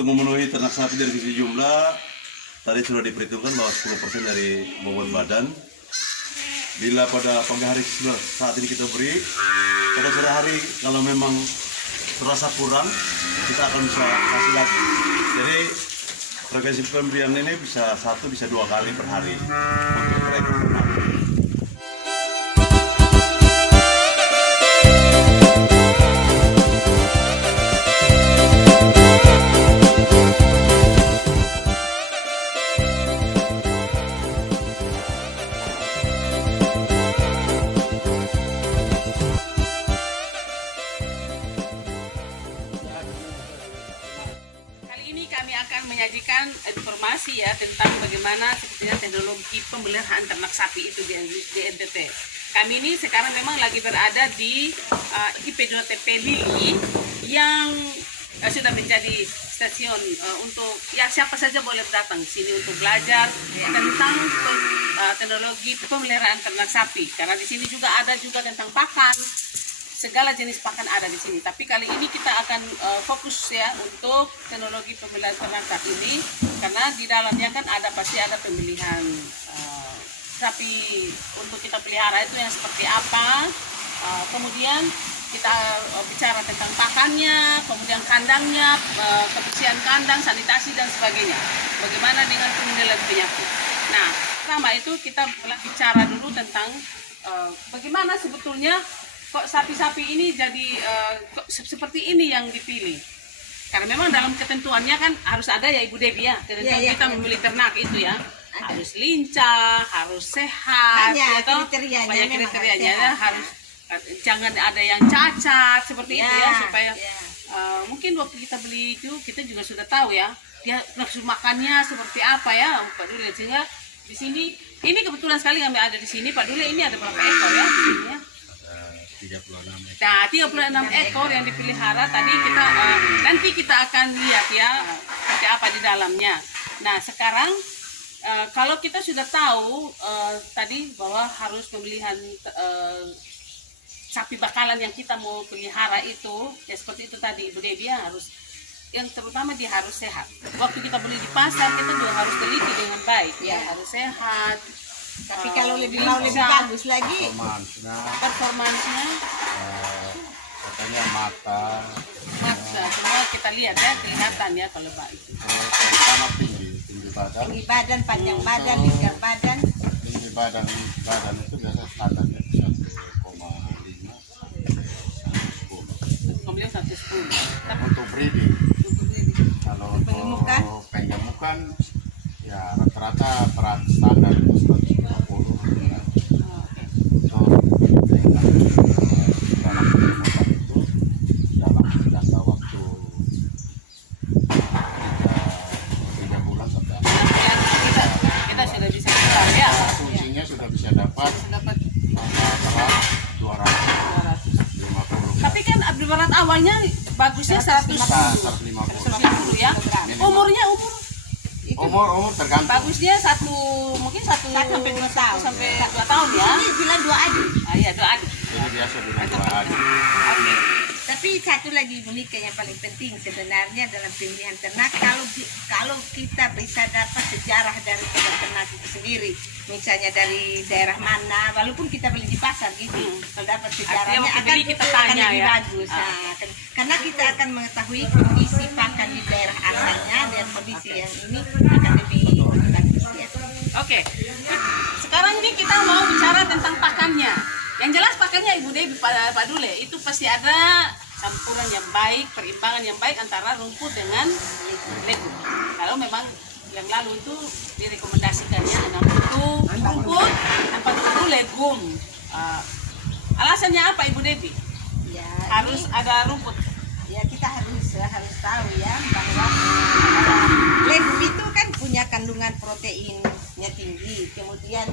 untuk memenuhi ternak sapi dari sisi jumlah, tadi sudah diperhitungkan bahwa 10% dari bobot badan. Bila pada pagi hari saat ini kita beri, pada sore hari kalau memang terasa kurang, kita akan bisa kasih lagi. Jadi frekuensi pemberian ini bisa 1 bisa 2 kali per hari untuk mereka. Kami akan menyajikan informasi ya tentang bagaimana sebetulnya teknologi pemeliharaan ternak sapi itu di NTT. Kami ini sekarang memang lagi berada di IP2TP Lili yang sudah menjadi stasiun untuk ya siapa saja boleh datang sini untuk belajar tentang teknologi pemeliharaan ternak sapi. Karena di sini juga ada juga tentang pakan. Segala jenis pakan ada di sini. Tapi kali ini kita akan fokus ya untuk teknologi pemeliharaan ternak sapi ini, karena di dalamnya kan pasti ada pemilihan sapi untuk kita pelihara itu yang seperti apa. Kemudian kita bicara tentang pakannya, kemudian kandangnya, kebersihan kandang, sanitasi dan sebagainya. Bagaimana dengan pengendalian penyakit. Nah, pertama itu kita bicara dulu tentang bagaimana sebetulnya kok sapi-sapi ini jadi seperti ini yang dipilih. Karena memang dalam ketentuannya kan harus ada ya Ibu Devi ya, ketentuan kita memilih ternak itu ya. Harus lincah, harus sehat, banyak kriterianya ya, harus jangan ada yang cacat seperti itu ya, supaya mungkin waktu kita beli itu kita juga sudah tahu ya, dia nafsu makannya seperti apa ya Pak Dule. Sehingga di sini ini kebetulan sekali kami ada di sini Pak Dule, ini ada berapa ekor ya di sini ya? 36 ekor. Nah, 36 ekor yang dipelihara tadi kita nanti kita akan lihat ya seperti apa di dalamnya. Nah, sekarang kalau kita sudah tahu tadi bahwa harus pemilihan sapi bakalan yang kita mau pelihara itu ya seperti itu tadi Ibu Devi ya, harus yang terutama dia harus sehat. Waktu kita beli di pasar kita juga harus teliti dengan baik ya, harus sehat. Tapi kalau lebih bagus lagi performansnya katanya mata semua kita lihat ya, kelihatan ya kalau baik. sama tinggi badan, panjang badan, lingkar badan. tinggi badan itu biasa standarnya 1,5 Kemudian 110. untuk breeding. Kalau Pengemukan? untuk pengemukan ya rata-rata berat standar itu 150 ya. Dalam pengemukan itu dalam jangka waktu 3 bulan sampai Kita sudah bisa bilang ya. kuncinya sudah bisa dapat Dapat berat 200. 250. Tapi kan berat awalnya bagusnya 150 ya. Umurnya Umur tergantung. bagusnya mungkin 1 sampai 2 tahun. sampai 2 tahun ya. Ini bilang 2 adik. Iya 2 adik. Jadi biasa bilang 2 hari. Oke. Tapi satu lagi Monika yang paling penting sebenarnya dalam pemilihan ternak, kalau kita bisa dapat sejarah dari ternak itu sendiri, misalnya dari daerah mana, walaupun kita beli di pasar gitu, kalau dapat sejarahnya Artinya waktu beli kita akan tanya lebih ya. bagus. Nah, karena kita akan mengetahui kondisi pakan di daerah asalnya dan kondisi yang ini akan lebih bagus ya. Oke. Sekarang ini kita mau bicara tentang pakannya. Yang jelas pakannya Ibu Devi Pak Dule itu pasti ada campuran yang baik, perimbangan yang baik antara rumput dengan legum. Kalau memang yang lalu itu direkomendasikannya 60 rumput, 40 legum. Alasannya apa Ibu Devi? Ya, Harus ada rumput. ya kita harus tahu ya bahwa legum itu kan punya kandungan proteinnya tinggi, kemudian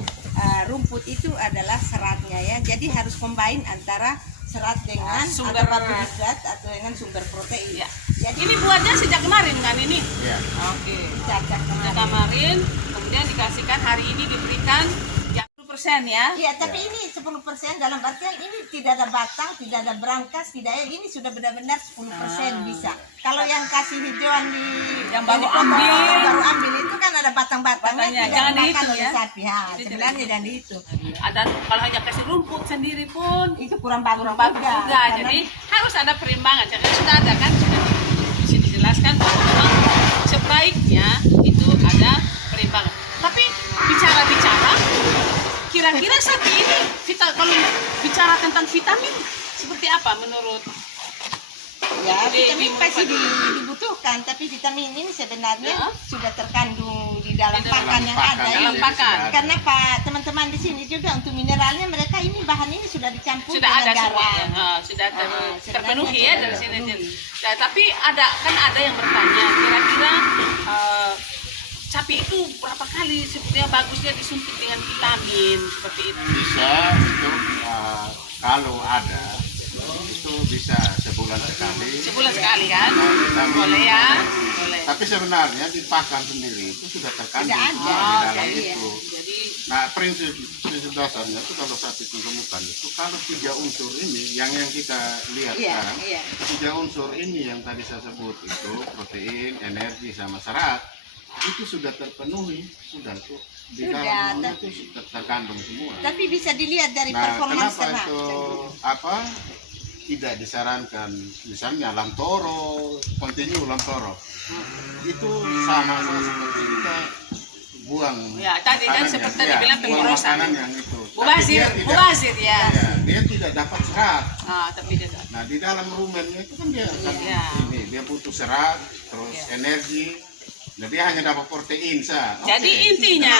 rumput itu adalah seratnya ya, jadi harus combine antara serat dengan Sumber karbohidrat atau dengan sumber protein. Ya. Jadi Ini buatnya sejak kemarin kan ini? Ya. Oke. cacah Sejak kemarin, kemudian dikasihkan hari ini diberikan yang 10% ya. Iya, tapi ini 10% dalam artian ini tidak ada batang, tidak ada brankas, tidak ada, ini sudah benar-benar 10% bisa. Kalau yang kasih hijauan di Yang baru dipotong, ambil. baru ambil itu kan ada batang-batangnya, Batangnya, tidak jangan dimakan dihitung oleh ya. sapi. Ha, Itu sebenarnya dan itu. Ada kalau hanya kasih rumput sendiri pun Itu kurang bagus kurang bagus juga. karena- Jadi harus ada perimbangan. Jadi sudah ada kan sudah bisa dijelaskan bahwa memang sebaiknya itu ada perimbangan. Tapi bicara-bicara, kira-kira sapi ini kalau bicara tentang vitamin seperti apa menurut? Ya, Jadi, vitamin ini pasti memang- dibutuhkan, tapi vitamin ini sebenarnya Ya. sudah terkandung di dalam Di dalam pakan yang ada. dalam ini. pakan. Karena Pak teman-teman di sini juga untuk mineralnya mereka ini bahan ini sudah dicampur Sudah ada dengan semua, garam. sudah sebenarnya terpenuhi ya sudah dari sini. terpenuhi. Nah, tapi ada yang bertanya, kira-kira sapi itu berapa kali sebetulnya bagusnya disuntik dengan vitamin seperti itu? Bisa untuk kalau ada itu bisa sebulan sekali. Sebulan sekali kan? Vitamin. Boleh ya? Boleh. Tapi sebenarnya di pakan sendiri itu sudah terkandung Sudah ada. semua di dalam Iya. itu. Jadi Nah, prinsip dasarnya itu kalau sapi temukan itu kalau 3 unsur ini yang kita lihat Iya, sekarang, iya. 3 unsur ini yang tadi saya sebut itu protein, energi sama serat itu sudah terpenuhi, sudah tuh di Sudah, dalam tapi- itu terkandung semua. Tapi bisa dilihat dari Nah, performance kenapa ternak. itu tidak disarankan misalnya lamtoro, continue lamtoro itu sama seperti kita buang Ya, tadi kan makanannya. seperti Ya, dibilang buang pemborosan. makanan yang itu. Tapi mubazir, dia tidak- mubazir ya. ya, dia tidak dapat serat. Tapi dia Nah, di dalam rumennya itu kan dia akan Iya. ini, dia butuh serat, terus Iya. energi. Nah, dia hanya dapat protein sah. Jadi Oke. intinya,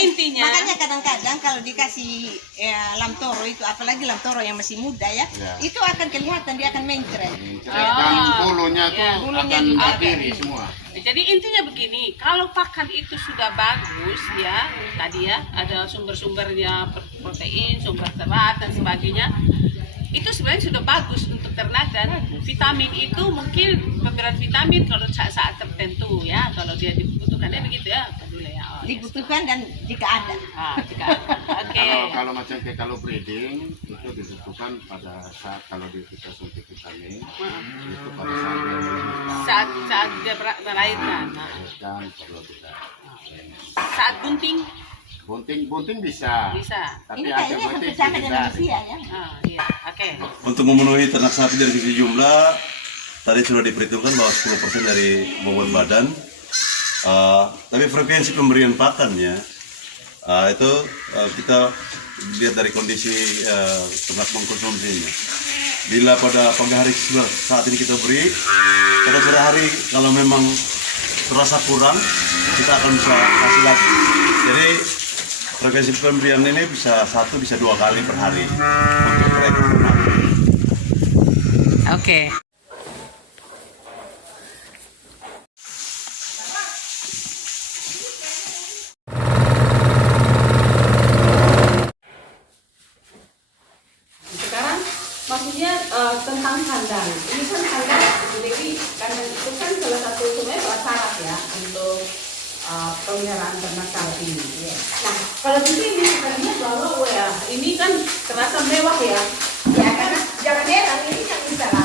intinya Makanya kadang-kadang kalau dikasih lam toro itu, apalagi lam toro yang masih muda ya, Ya. itu akan kelihatan dia akan mencret. Dan bulunya tuh Ya. Bulunya akan juga. berdiri semua. Jadi intinya begini, kalau pakan itu sudah bagus ya, tadi ya ada sumber-sumbernya protein, sumber serat dan sebagainya, itu sebenarnya sudah bagus untuk ternak dan vitamin itu mungkin pemberian vitamin kalau saat tertentu ya, kalau dia dibutuhkannya begitu ya, boleh ya. Oh, ya. Dibutuhkan dan jika ada. Jika ada. Oke. Kalau macam kayak kalau breeding itu dibutuhkan pada saat kalau kita suntik vitamin itu pada saat dia melahirkan. Saat dia melahirkan. Nah, Dan perlu kita saat bunting bunting bisa. Tapi Ini ada kayaknya bunting hampir sama dengan tidak. manusia ya. Iya, oke. Untuk memenuhi ternak sapi dari sisi jumlah, tadi sudah diperhitungkan bahwa 10% dari bobot badan. Tapi frekuensi pemberian pakannya itu kita lihat dari kondisi ternak mengkonsumsinya. Bila pada pagi hari saat ini kita beri, pada sore hari kalau memang terasa kurang, kita akan bisa kasih lagi. Jadi frekuensi pemberian ini bisa 1 bisa 2 kali per hari untuk mereka. Oke. Sekarang maksudnya tentang kandang. Ini kan kandang, jadi kandang itu kan salah satu sebenarnya syarat ya untuk pemeliharaan ternak sapi. Nah, kalau di sini kita lihat bahwa ya ini kan terasa mewah ya. Ya karena jangan heran ini kan bisa lah.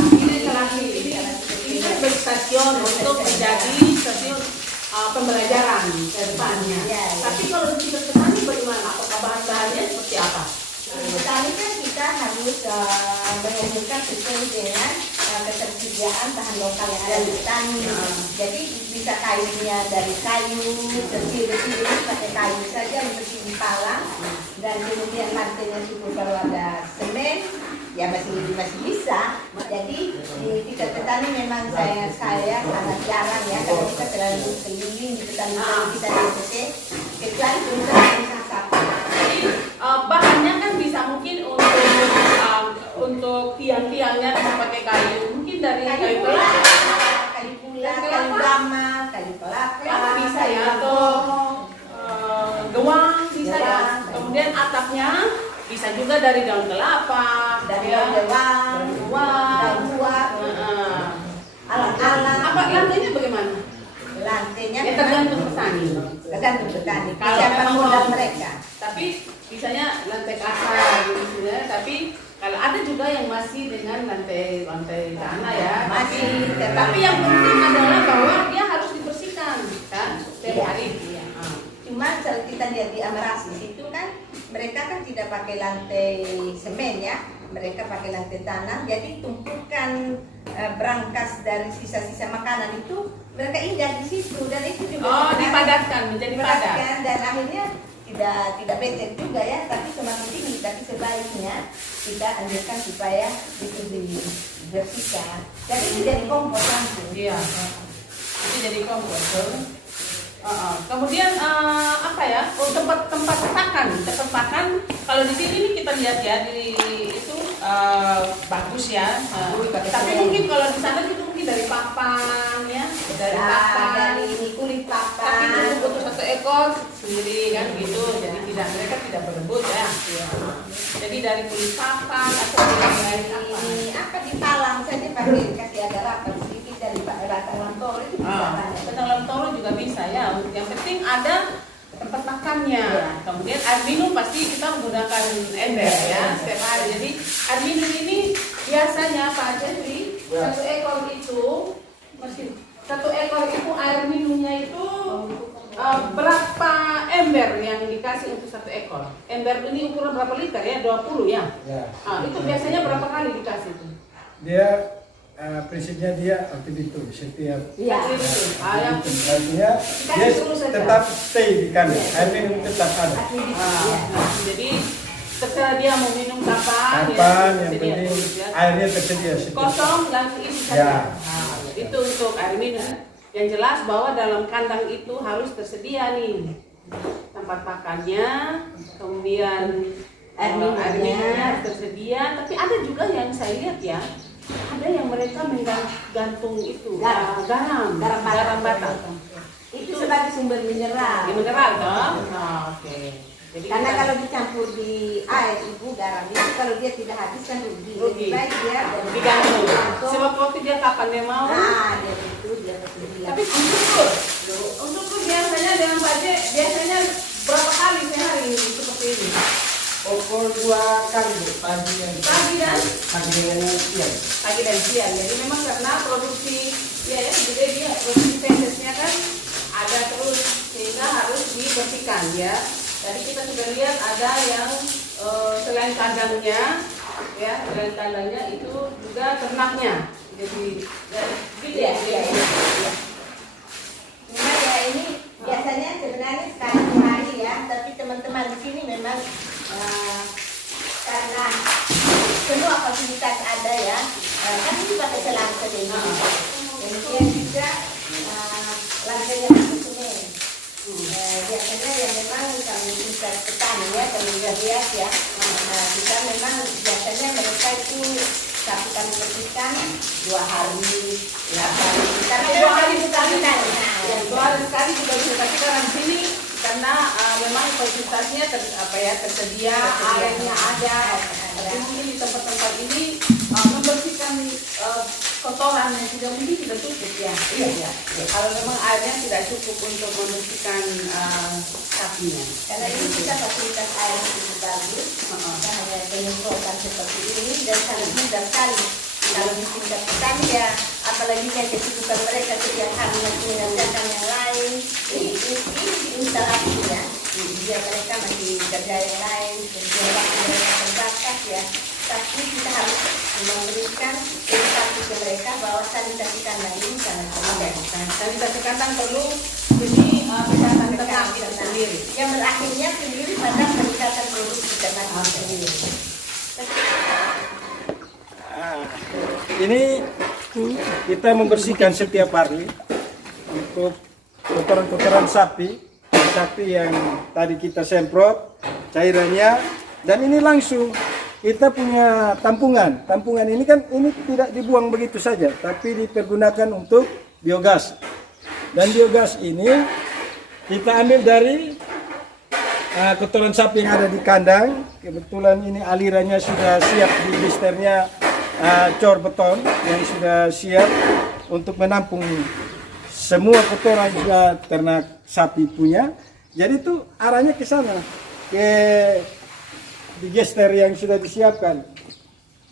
Ini kan berstasiun untuk menjadi stasiun pembelajaran ke depannya. Ya, ya. Tapi kalau kita petani bagaimana? Apakah bahan-bahannya seperti apa? Petani kan kita harus mengumpulkan sesuai dengan ketersediaan bahan lokal yang ada di petani. Jadi bisa kayunya dari kayu kecil-kecil pakai kayu saja untuk dipalang, dan kemudian lantainya cukup kalau ada semen ya masih bisa. Jadi di tingkat petani memang saya sangat jarang ya kalau kita terlalu keliling di petani kita di NTT, kecuali untuk sapi. Jadi bahannya kan bisa mungkin untuk tiang-tiangnya pakai kayu, mungkin dari kayu kelapa, kayu gama, kayu kelapa, bisa ya, atau gewang bisa ya. Kemudian atapnya bisa juga dari daun kelapa, dari ya. gewang, Gewang. buah, alam-alam. Apa lantainya bagaimana? Lantainya Ya memang tergantung petani. tergantung petani, Kalau siapa memang modal mau- mereka. Tapi bisa misalnya lantai kasar gitu sebenarnya, tapi kalau ada juga yang masih dengan lantai tanah ya. Masih, Tapi yang penting adalah bahwa dia harus dibersihkan kan setiap hari. Iya. Cuma kalau kita lihat di Amarasis itu kan mereka kan tidak pakai lantai semen ya, mereka pakai lantai tanah. Jadi tumpukan berangkas dari sisa-sisa makanan itu mereka indah di situ, dan itu juga sebenarnya Dipadatkan menjadi padat. dipadatkan, dan akhirnya tidak becek juga ya, tapi semakin tinggi. Tapi sebaiknya kita anjurkan supaya itu dibersihkan. Jadi itu jadi kompos langsung. Iya. Itu jadi kompos. Kemudian apa ya? Oh, tempat pakan. Kalau di sini nih kita lihat ya di itu bagus ya. Tapi mungkin kalau di sana itu mungkin dari papan ya, dari papan. Dari kulit Tapi papan. itu butuh satu ekor sendiri kan gitu. Jadi mereka tidak berebut ya. Jadi dari kulit papan atau dari apa? Ini apa di palang saja pakai kasih agak rapat sedikit dari batang lantoro itu bisa banyak. Batang lantoro juga bisa ya. Yang penting ada tempat makannya. Kemudian air minum pasti kita menggunakan ember ya setiap hari. Jadi air minum ini biasanya Pak Jeffrey satu ekor itu air minumnya itu berapa ember yang dikasih untuk satu ekor? Ember ini ukuran berapa liter ya? 20 ya? Itu biasanya berapa kali dikasih itu? Dia prinsipnya dia aktif itu setiap Iya. Yang artinya dia tetap stay di kandang, air minum tetap ada. jadi terserah dia mau minum kapan, Kapan yang tersedia penting terus ya. airnya tersedia setiap. Kosong langsung isi saja. Ya. Itu untuk air minum. Yang jelas bahwa dalam kandang itu harus tersedia nih tempat pakannya, kemudian Air minumnya. minumnya tersedia. Tapi ada juga yang saya lihat ya, ada yang mereka menggantung itu garam bata. Itu sebagai sumber mineral. Mineral toh? Oke. Jadi Karena kita- kalau dicampur di air ibu garam itu kalau dia tidak habis kan rugi. Lebih baik dia digantung. digantung. Sewaktu dia kapan dia mau. Nah, dia tersedia. Tapi untuk biasanya dengan Pak J, biasanya berapa kali sehari ini seperti ini? Pokok 2 kali Bu, pagi dan Pagi dan siang. pagi dan siang. Jadi memang karena produksi ya jadi dia produksi tesesnya kan ada terus sehingga harus dibersihkan ya. Tadi kita sudah lihat ada yang selain kandangnya ya, selain kandangnya itu juga ternaknya. Jadi gitu ya. Cuma ya ini biasanya sebenarnya sekali sehari ya, tapi teman-teman di sini memang karena semua fasilitas ada ya, kan ini pakai selang sendiri. Kemudian juga lantainya pakai semen. Biasanya yang memang kami bisa petani ya, kami hias ya. Kita memang biasanya mereka itu satu kali bersihkan 2 hari, ya hari. Karena 2 hari sekali kan. Ya, 2 hari sekali juga bisa, tapi karena di sini karena memang fasilitasnya tersedia, airnya ada. Tapi mungkin di tempat-tempat ini membersihkan kotoran yang tidak mungkin sudah cukup ya. Iya. Kalau memang airnya tidak cukup untuk membersihkan sapinya. Karena ini kita fasilitas air yang cukup bagus, kita hanya penyemprotan seperti ini dan sangat mudah sekali. Kalau di tingkat petani ya, apalagi yang kesibukan mereka setiap hari mengerjakan yang lain, ini instalasinya. Dia mereka masih kerja yang lain, kemudian waktu mereka terbatas ya. Tapi kita harus memberikan edukasi ke mereka bahwa sanitasi kandang ini sangat penting. Sanitasi kandang perlu jadi kesehatan ternak kita sendiri. Yang berakhirnya sendiri pada peningkatan produksi ternak itu sendiri. Ini kita membersihkan setiap hari untuk kotoran-kotoran sapi yang tadi kita semprot cairannya, dan ini langsung kita punya tampungan. Tampungan ini kan ini tidak dibuang begitu saja, tapi dipergunakan untuk biogas. Dan biogas ini kita ambil dari kotoran sapi yang ada di kandang. Kebetulan ini alirannya sudah siap di blisternya cor beton yang sudah siap untuk menampung semua kotoran juga ternak sapi punya. Jadi itu arahnya ke sana, ke digester yang sudah disiapkan.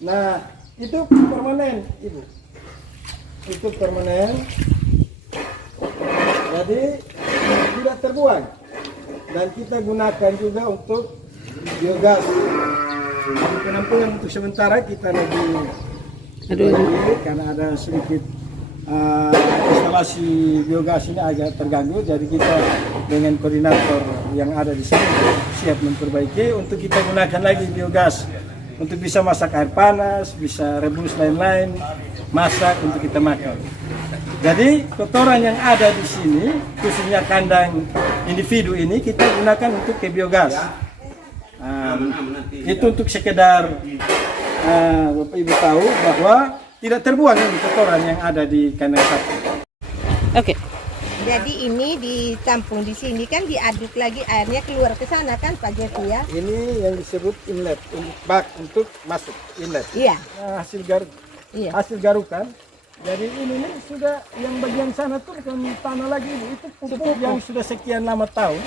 Nah, itu permanen, Ibu. Itu permanen. Jadi tidak terbuang. Dan kita gunakan juga untuk biogas. Jadi penampungan untuk sementara kita lagi karena ada sedikit instalasi biogas ini agak terganggu, jadi kita dengan koordinator yang ada di sini siap memperbaiki untuk kita gunakan lagi biogas untuk bisa masak air panas, bisa rebus lain-lain, masak untuk kita makan. Jadi kotoran yang ada di sini, khususnya kandang individu ini kita gunakan untuk ke biogas. Itu untuk sekedar Bapak Ibu tahu bahwa tidak terbuang ini kotoran yang ada di kandang sapi. Oke. Jadi ini ditampung di sini kan, diaduk lagi airnya keluar ke sana kan Pak Jeffrey ya? Ini yang disebut inlet, bak untuk masuk inlet. Iya. Nah, hasil garukan. Jadi ini nih sudah yang bagian sana tuh bukan tanah lagi, itu pupuk yang sudah sekian lama tahun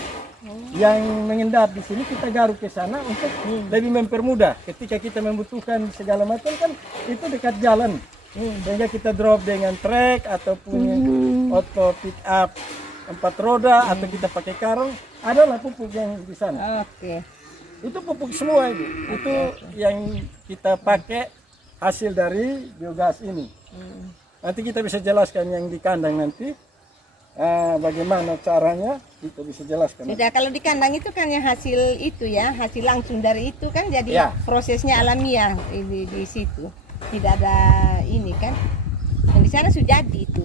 yang mengendap di sini, kita garuk ke sana untuk lebih mempermudah ketika kita membutuhkan segala macam kan itu dekat jalan. Sehingga kita drop dengan trek ataupun auto pick up 4 roda atau kita pakai karung, adalah pupuk yang di sana. Oke. Itu pupuk semua itu. Itu yang kita pakai hasil dari biogas ini. Nanti kita bisa jelaskan yang di kandang nanti bagaimana caranya, kita bisa jelaskan. Sudah, kalau di kandang itu kan yang hasil itu ya, hasil langsung dari itu kan, jadi Ya. prosesnya alamiah ini di situ. Tidak ada ini kan. Yang di sana sudah jadi itu.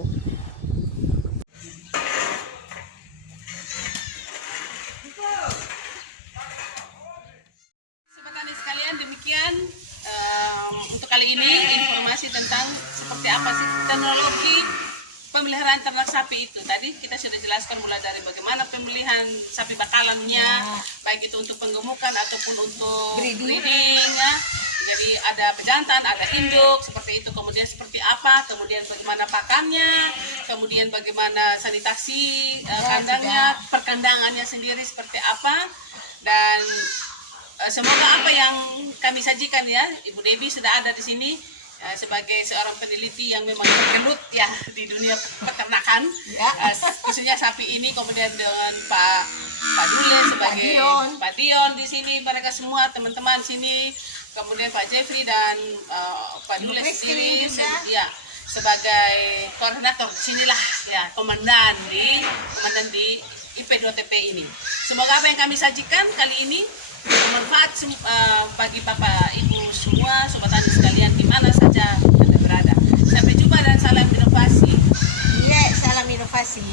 Sobat Tani sekalian, demikian untuk kali ini informasi tentang seperti apa sih teknologi pemeliharaan ternak sapi itu. Tadi kita sudah jelaskan mulai dari bagaimana pemilihan sapi bakalannya, baik itu untuk penggemukan ataupun untuk breeding ya. Jadi ada pejantan, ada induk, seperti itu. Kemudian seperti apa, kemudian bagaimana pakannya, kemudian bagaimana sanitasi kandangnya, perkandangannya sendiri seperti apa. Dan semoga apa yang kami sajikan ya, Ibu Debbie sudah ada di sini sebagai seorang peneliti yang memang bergelut ya di dunia peternakan, khususnya sapi ini. Kemudian dengan Pak Dule sebagai Pak Dion di sini, mereka semua teman-teman sini. Kemudian Pak Jeffrey dan Pak Dule sendiri ya sebagai koordinator sinilah ya, komandan di IP2TP ini. Semoga apa yang kami sajikan kali ini bermanfaat bagi Bapak Ibu semua, sobat tani sekalian di mana saja Anda berada. Sampai jumpa dan salam inovasi. Iya, salam inovasi.